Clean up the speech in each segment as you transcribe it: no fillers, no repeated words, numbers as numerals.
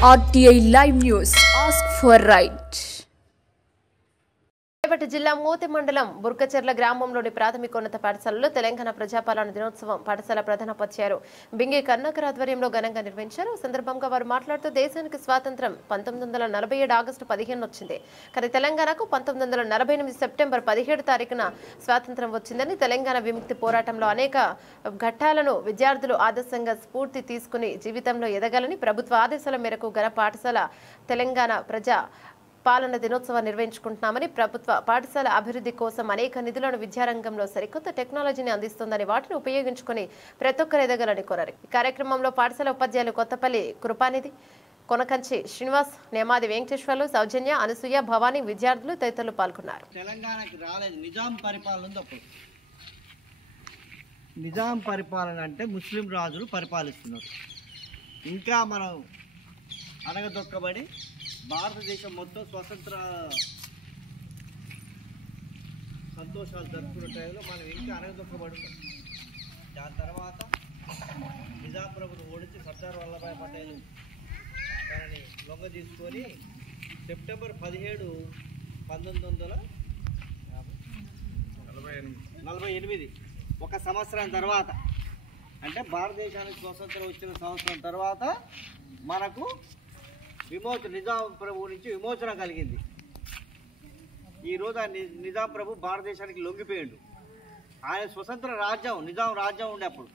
RTI Live News. Ask for right. జిల్లా మోతి మండలం బుర్కచెర్ల గ్రామంలోని ప్రాథమికోన్నత పాఠశాలలో తెలంగాణ ప్రజాపాలన దినోత్సవం పాఠశాల ప్రధానోపాధ్యాయులు బింగి కర్ణాకర్ ఆధ్వర్యంలో ఘనంగా నిర్వహించారు. సందర్భంగా వారు మాట్లాడుతూ దేశానికి స్వాతంత్ర్యం 1947 ఆగస్టు 15 వచ్చింది. కానీ తెలంగాణకు 1948 సెప్టెంబర్ 17 తారీఖున స్వాతంత్ర్యం వచ్చిందని, తెలంగాణ విముక్తి పోరాటంలో అనేక ఘట్టాలను విద్యార్థులు ఆదర్శంగా స్ఫూర్తి తీసుకుని జీవితంలో ఎదగాలని ప్రభుత్వ ఆదేశాల మేరకు ఘన పాఠశాల తెలంగాణ ప్రజా పాలన దినోత్సవం నిర్వహించుకుంటున్నామని, ప్రభుత్వ పాఠశాల అభివృద్ధి కోసం అనేక నిధులను విద్యారంగంలో సరికొత్త టెక్నాలజీని అందిస్తుందని, వాటిని ఉపయోగించుకుని ప్రతి ఒక్కరు ఎదగాలని కోరారు. ఈ కార్యక్రమంలో పాఠశాల ఉపాధ్యాయులు కొత్తపల్లి కృపానిధి, కొనకంచి శ్రీనివాస్, నేమాది వెంకటేశ్వర్లు, సౌజన్య, అనసూయ, భవానీ, విద్యార్థులు తదితరులు పాల్గొన్నారు. తెలంగాణకి రాలేదు నిజాం పరిపాలన. నిజాం పరిపాలన అంటే ముస్లిం రాజులు పరిపాలిస్తున్నారు. ఇంకా మనం అనగదొక్కబడి భారతదేశం మొత్తం స్వతంత్ర సంతోషాలు జరుపుకునే టైంలో మనం ఇంకా అనగదొక్కబడి ఉన్నాం. దాని తర్వాత నిజాం ప్రభును ఓడించి సర్దార్ వల్లభాయ్ పటేల్ దానిని లొంగ తీసుకొని సెప్టెంబర్ 17, 1948 ఒక సంవత్సరం తర్వాత, అంటే భారతదేశానికి స్వతంత్రం వచ్చిన సంవత్సరం తర్వాత మనకు నిజాం ప్రభు నుంచి విమోచన కలిగింది. ఈరోజు ఆ నిజాం ప్రభు భారతదేశానికి లొంగిపోయాడు. ఆయన స్వతంత్ర రాజ్యం, నిజాం రాజ్యం ఉండే అప్పుడు.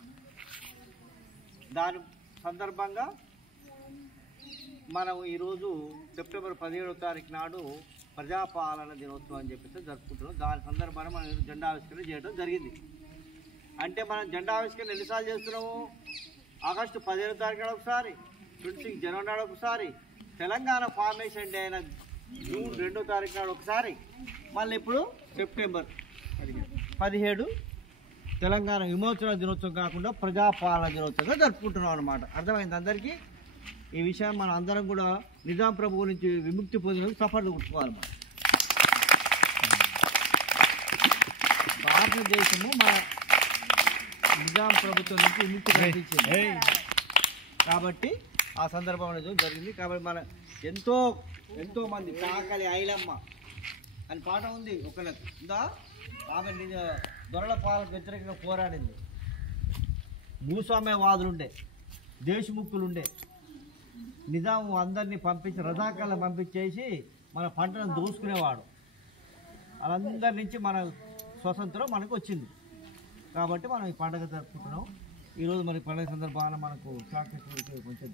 దాని సందర్భంగా మనం ఈరోజు సెప్టెంబర్ 17వ తారీఖు నాడు ప్రజాపాలన దినోత్సవం అని చెప్పేసి జరుపుకుంటున్నాం. దాని సందర్భంగా మనం జెండా ఆవిష్కరణ చేయడం జరిగింది. అంటే మనం జెండా ఆవిష్కరణ ఎన్నిసార్లు చేస్తున్నాము? ఆగస్టు 15వ తారీఖు నాడు ఒకసారి, 26 జనవరి నాడు ఒకసారి, తెలంగాణ ఫార్మేషన్ డే అయిన జూన్ 2వ తారీఖు నాడు ఒకసారి, మళ్ళీ ఇప్పుడు సెప్టెంబర్ 17 తెలంగాణ విమోచన దినోత్సవం కాకుండా ప్రజాపాలన దినోత్సవంగా జరుపుకుంటున్నాం అన్నమాట. అర్థమైంది అందరికీ? ఈ విషయం మనం అందరం కూడా నిజాం ప్రభువు నుంచి విముక్తి పొందినందుకు సఫర్లు గుర్తుకోవాలి. భారతదేశము మన నిజాం ప్రభుత్వం నుంచి విముక్తి కల్పించింది కాబట్టి ఆ సందర్భం అనేది జరిగింది. కాబట్టి మన ఎంతో మంది కాకలి ఐలమ్మ అని పాట ఉంది ఒకదా, ఆమె దొరల పాలకు వ్యతిరేకంగా పోరాడింది. భూస్వామ్యవాదులుండే, దేశముక్కులుండే, నిజాం అందరినీ పంపించి రజాకాలను పంపించేసి మన పంటను దోసుకునేవాడు. వాళ్ళందరి నుంచి మన స్వతంత్రం మనకు వచ్చింది. కాబట్టి మనం ఈ పండుగ జరుపుకుంటున్నాం. ఈరోజు మరి పండుగ సందర్భాన మనకు చాక్లెట్లు కొంచెం